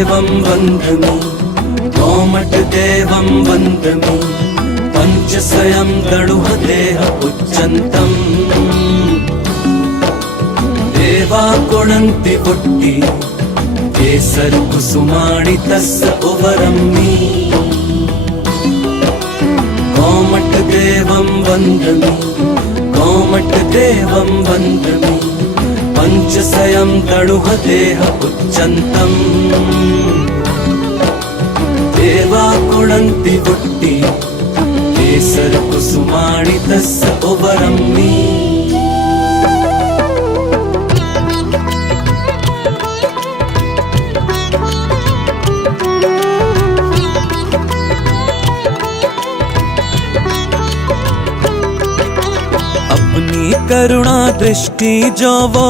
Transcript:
देवं वन्दमि कोमट देवं वन्दमि पंचसयं गणुह देह उच्चन्तम् देवा कुणन्ति पुट्टि केसर कुसुमाणि तस्य उवरम्मि कोमट देवं वन्दमि कोमट देवं वन्दमि पंचसयं गणुह देह उच्चन्तम् देवा कुणन्ति पुट्टि केसर कुसुमाणि तस्य उवरम्मि अपनी करुणा दृष्टि जो वो